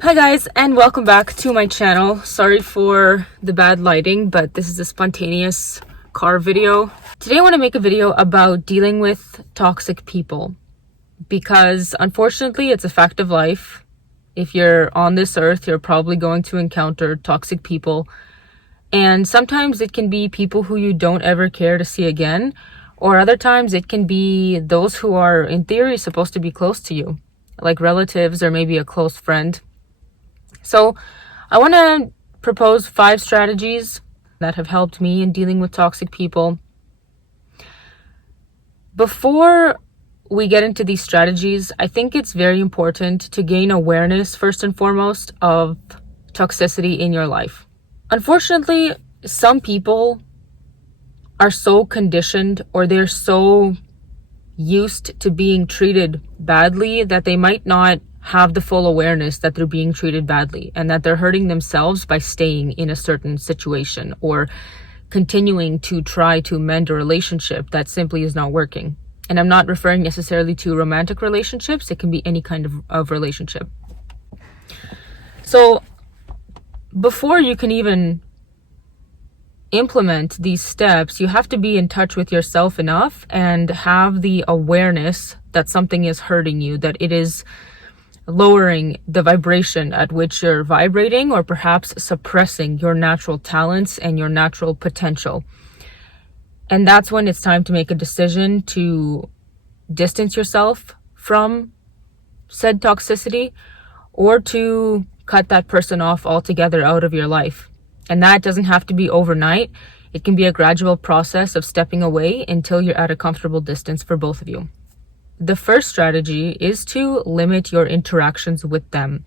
Hi guys, and welcome back to my channel. Sorry for the bad lighting, but this is a spontaneous car video. Today I want to make a video about dealing with toxic people because unfortunately it's a fact of life. If you're on this earth, you're probably going to encounter toxic people, and sometimes it can be people who you don't ever care to see again, or other times it can be those who are in theory supposed to be close to you, like relatives or maybe a close friend. So I want to propose 5 strategies that have helped me in dealing with toxic people. Before we get into these strategies, I think it's very important to gain awareness first and foremost of toxicity in your life. Unfortunately, some people are so conditioned or they're so used to being treated badly that they might not have the full awareness that they're being treated badly and that they're hurting themselves by staying in a certain situation or continuing to try to mend a relationship that simply is not working. And I'm not referring necessarily to romantic relationships. It can be any kind of relationship. So before you can even implement these steps, you have to be in touch with yourself enough and have the awareness that something is hurting you, that it is lowering the vibration at which you're vibrating, or perhaps suppressing your natural talents and your natural potential. And that's when it's time to make a decision to distance yourself from said toxicity or to cut that person off altogether out of your life. And that doesn't have to be overnight. It can be a gradual process of stepping away until you're at a comfortable distance for both of you. The first strategy is to limit your interactions with them.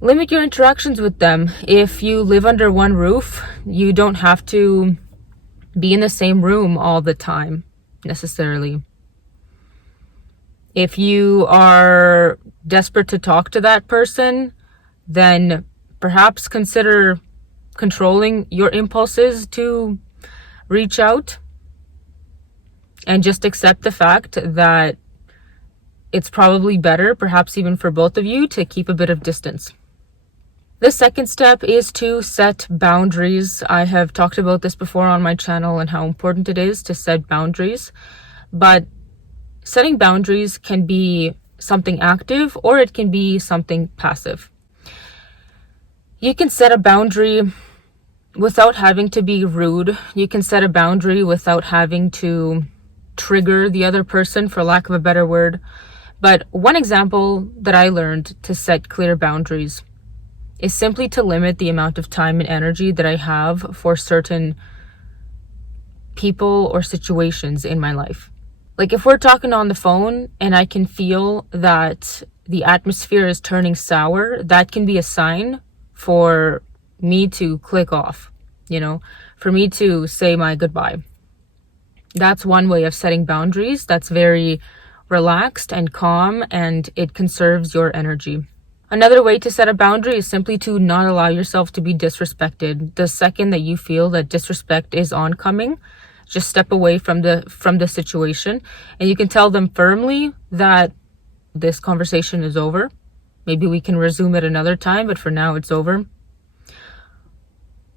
Limit your interactions with them. If you live under one roof, you don't have to be in the same room all the time, necessarily. If you are desperate to talk to that person, then perhaps consider controlling your impulses to reach out. And just accept the fact that it's probably better, perhaps even for both of you, to keep a bit of distance. The second step is to set boundaries. I have talked about this before on my channel and how important it is to set boundaries. But setting boundaries can be something active or it can be something passive. You can set a boundary without having to be rude. You can set a boundary without having to trigger the other person, for lack of a better word. But one example that I learned to set clear boundaries is simply to limit the amount of time and energy that I have for certain people or situations in my life. Like if we're talking on the phone and I can feel that the atmosphere is turning sour, that can be a sign for me to click off, for me to say my goodbye. That's one way of setting boundaries that's very relaxed and calm, and it conserves your energy. Another way to set a boundary is simply to not allow yourself to be disrespected. The second that you feel that disrespect is oncoming, just step away from the situation, and you can tell them firmly that this conversation is over. Maybe we can resume it another time, but for now it's over.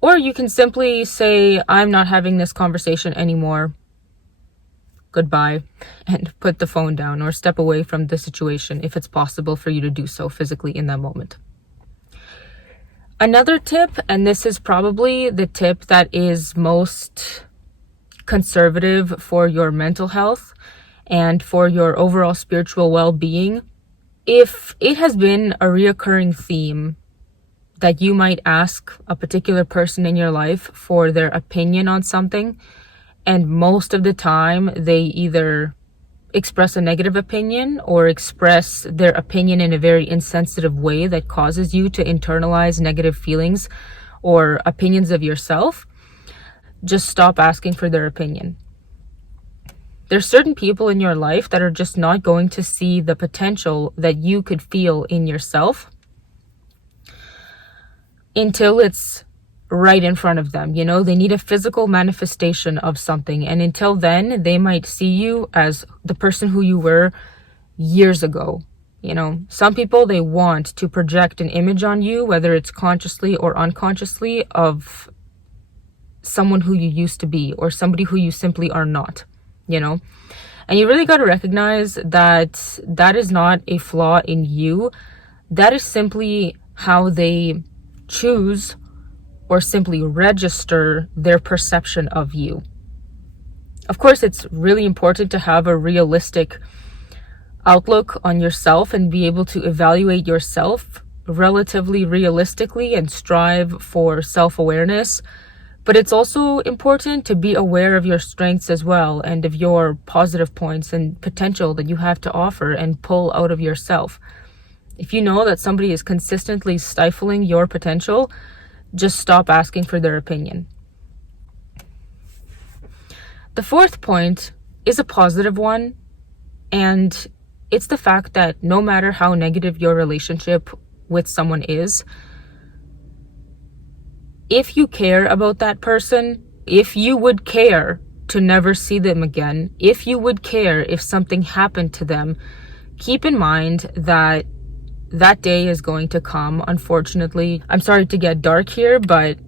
Or you can simply say, I'm not having this conversation anymore. Goodbye, and put the phone down or step away from the situation if it's possible for you to do so physically in that moment. Another tip, and this is probably the tip that is most conservative for your mental health and for your overall spiritual well-being. If it has been a reoccurring theme that you might ask a particular person in your life for their opinion on something, and most of the time they either express a negative opinion or express their opinion in a very insensitive way that causes you to internalize negative feelings or opinions of yourself, just stop asking for their opinion. There's certain people in your life that are just not going to see the potential that you could feel in yourself until it's right in front of them. They need a physical manifestation of something, and until then they might see you as the person who you were years ago, You know, some people, they want to project an image on you, whether it's consciously or unconsciously, of someone who you used to be or somebody who you simply are not, you know? And you really got to recognize that that is not a flaw in you. That is simply how they choose or simply register their perception of you. Of course, it's really important to have a realistic outlook on yourself and be able to evaluate yourself relatively realistically and strive for self-awareness. But it's also important to be aware of your strengths as well and of your positive points and potential that you have to offer and pull out of yourself. If you know that somebody is consistently stifling your potential, just stop asking for their opinion. The fourth point is a positive one, and it's the fact that no matter how negative your relationship with someone is, if you care about that person, if you would care to never see them again, if you would care if something happened to them, keep in mind that that day is going to come. Unfortunately, I'm sorry to get dark here, but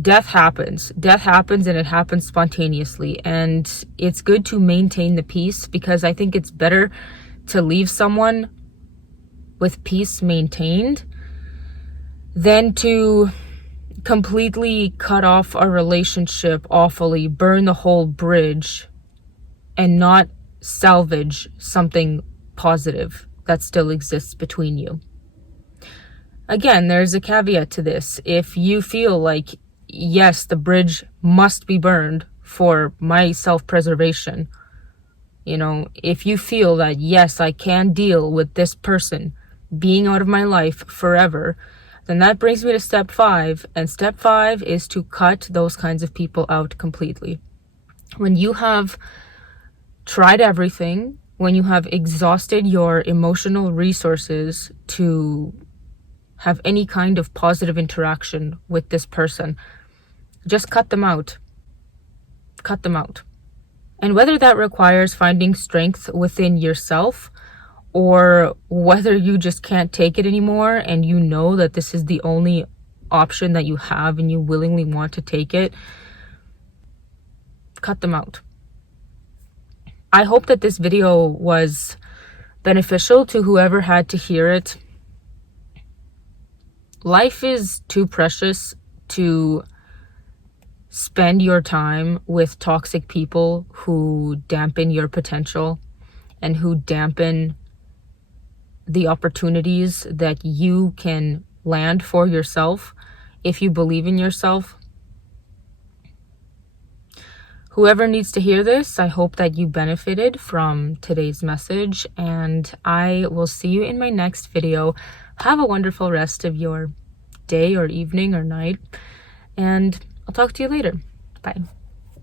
death happens. Death happens, and it happens spontaneously. And it's good to maintain the peace, because I think it's better to leave someone with peace maintained than to completely cut off a relationship awfully, burn the whole bridge, and not salvage something positive that still exists between you. Again, there's a caveat to this. If you feel like, yes, the bridge must be burned for my self-preservation, you know, if you feel that, yes, I can deal with this person being out of my life forever, then that brings me to step 5. And step 5 is to cut those kinds of people out completely. When you have tried everything, when you have exhausted your emotional resources to have any kind of positive interaction with this person, just cut them out. Cut them out. And whether that requires finding strength within yourself, or whether you just can't take it anymore and you know that this is the only option that you have and you willingly want to take it, cut them out. I hope that this video was beneficial to whoever had to hear it. Life is too precious to spend your time with toxic people who dampen your potential and who dampen the opportunities that you can land for yourself if you believe in yourself. Whoever needs to hear this, I hope that you benefited from today's message, and I will see you in my next video. Have a wonderful rest of your day or evening or night, and I'll talk to you later. Bye.